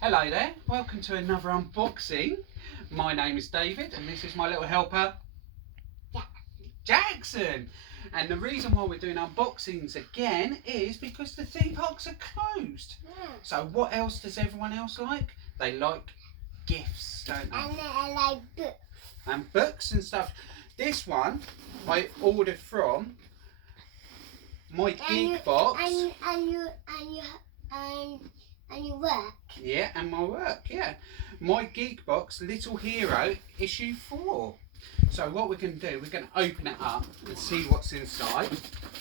Hello there, welcome to another unboxing. My name is David and this is my little helper, Jackson. And the reason why we're doing unboxings again is because the theme parks are closed. So what else does everyone else like? They like gifts, don't they? And I like books. And books and stuff. This one I ordered from my geek box. And you work. Yeah, and my work, yeah. My Geek Box Little Hero issue 4. So what we're going to do, we're going to open it up and see what's inside.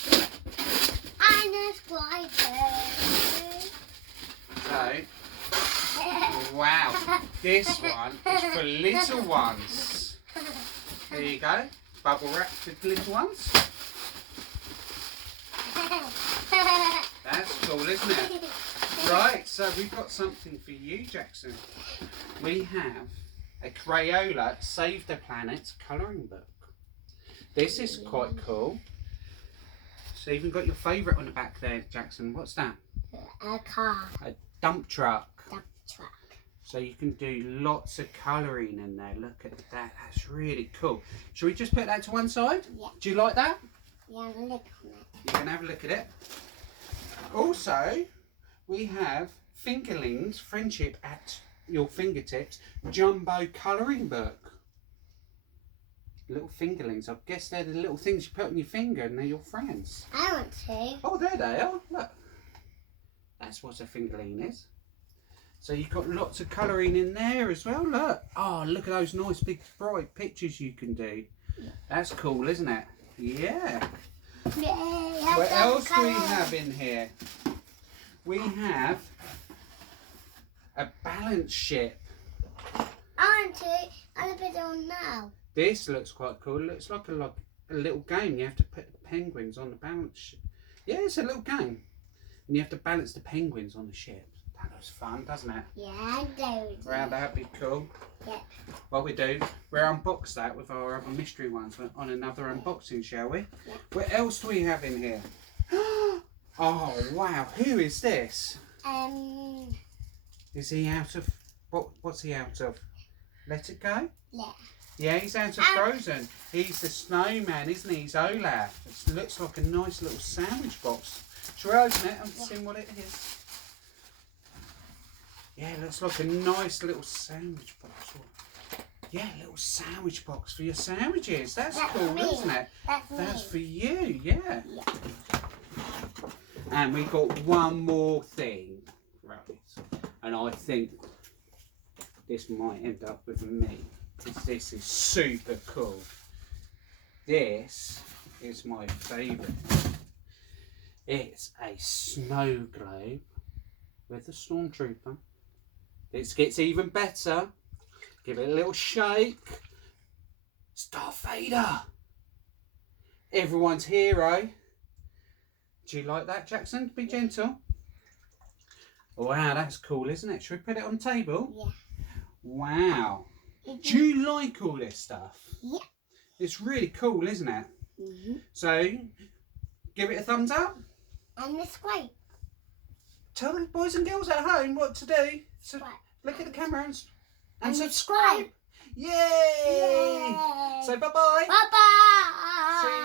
And a spider. So, wow, this one is for little ones. There you go, bubble wrap for the little ones. That's cool, isn't it? Right, so we've got something for you, Jackson. We have a Crayola Save the Planet colouring book. This is quite cool. So you've even got your favourite on the back there, Jackson. What's that? A car. A dump truck. Dump truck. So you can do lots of colouring in there. Look at that. That's really cool. Shall we just put that to one side? Yeah. Do you like that? Yeah, look on it. You can have a look at it. Also, we have Fingerlings Friendship at Your Fingertips Jumbo Colouring Book. Little fingerlings. I guess they're the little things you put on your finger and they're your friends. I want to. Oh, there they are. Look. That's what a fingerling is. So you've got lots of colouring in there as well. Look. Oh, look at those nice big bright pictures you can do. Yeah. That's cool, isn't it? Yeah. Yeah, What else do we have in here? We have a balance ship. I want to put it on now. This looks quite cool. It looks like a little game. You have to put the penguins on the balance ship. Yeah, it's a little game. And you have to balance the penguins on the ship. That looks fun, doesn't it? Yeah, I do. Well, that'd be cool. Yeah. What we do, we'll unbox that with our other mystery ones on another unboxing, shall we? Yeah. What else do we have in here? Oh, wow. Who is this? Is he out of... What's he out of? Let It Go? Yeah. Yeah, he's out of Frozen. He's the snowman, isn't he? He's Olaf. It looks like a nice little sandwich box. Shall we open it and see what it is? Yeah, it looks like a nice little sandwich box. Yeah, a little sandwich box for your sandwiches. That's cool, me. isn't it? That's me. for you, yeah. Yeah. And we got one more thing. Right. And I think this might end up with me. Because this is super cool. This is my favourite. It's a snow globe with a stormtrooper. This gets even better. Give it a little shake. Darth Vader. Everyone's hero. Do you like that, Jackson? Be gentle. Wow, that's cool, isn't it? Should we put it on the table? Yeah. Wow. Do you like all this stuff? Yeah. It's really cool, isn't it? Mm-hmm. So, give it a thumbs up. And it's great. Tell the boys and girls at home what to do. So, Right. look at the camera and And subscribe. Yay! Yay! So, bye-bye. Bye-bye. See you